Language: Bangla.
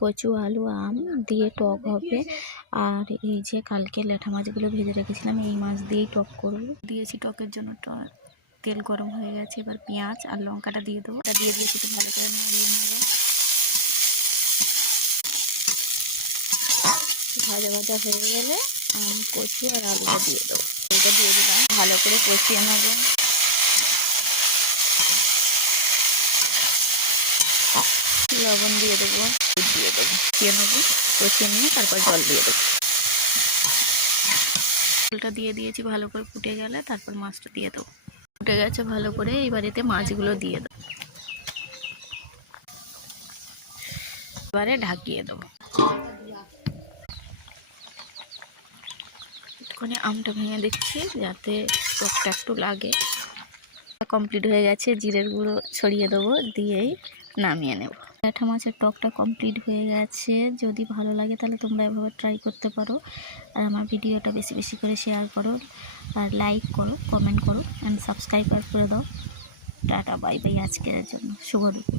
কচু আলু আম দিয়ে টক হবে। আর এই যে কালকে ল্যাঠা মাছগুলো ভেজে রেখেছিলাম, এই মাছ দিয়েই টক করব। দিয়েছি টকের জন্য তেল গরম হয়ে গেছে। এবার পেঁয়াজ আর লঙ্কাটা দিয়ে দেবো। এটা দিয়ে দিয়েছি, একটু ভালো করে নাড়িয়ে নেব। ভাজা ভাজা হয়ে গেলে আম কচু আর আলুটা দিয়ে দেবো। এটা দিয়ে দিলাম, ভালো করে কষিয়ে নেবো। লবণ দিয়ে দেবো, দিয়ে দেবো, কষিয়ে নেবো। কষিয়ে নিয়ে তারপর জল দিয়ে দেবো। জলটা দিয়ে দিয়েছি, ভালো করে ফুটে গেলে তারপর মাছটা দিয়ে দেবো। ফুটে গেছে ভালো করে, এবার এতে মাছগুলো দিয়ে দেবো। এবারে ঢাকিয়ে দেবো। একটুখানি আমটা ভেঙে দিচ্ছি যাতে টকটা একটু লাগে। কমপ্লিট হয়ে গেছে, জিরের গুঁড়ো ছড়িয়ে দেবো, দিয়েই নামিয়ে নেব। ল্যাঠা মাছের টকটা কমপ্লিট হয়ে গেছে। যদি ভালো লাগে তাহলে তোমরা এভাবে ট্রাই করতে পারো। আর আমার ভিডিওটা বেশি বেশি করে শেয়ার করো, আর লাইক করো, কমেন্ট করো, অ্যান্ড সাবস্ক্রাইব করে দাও। Tata, bye bye. আজকের জন্য শুভ দুপুর।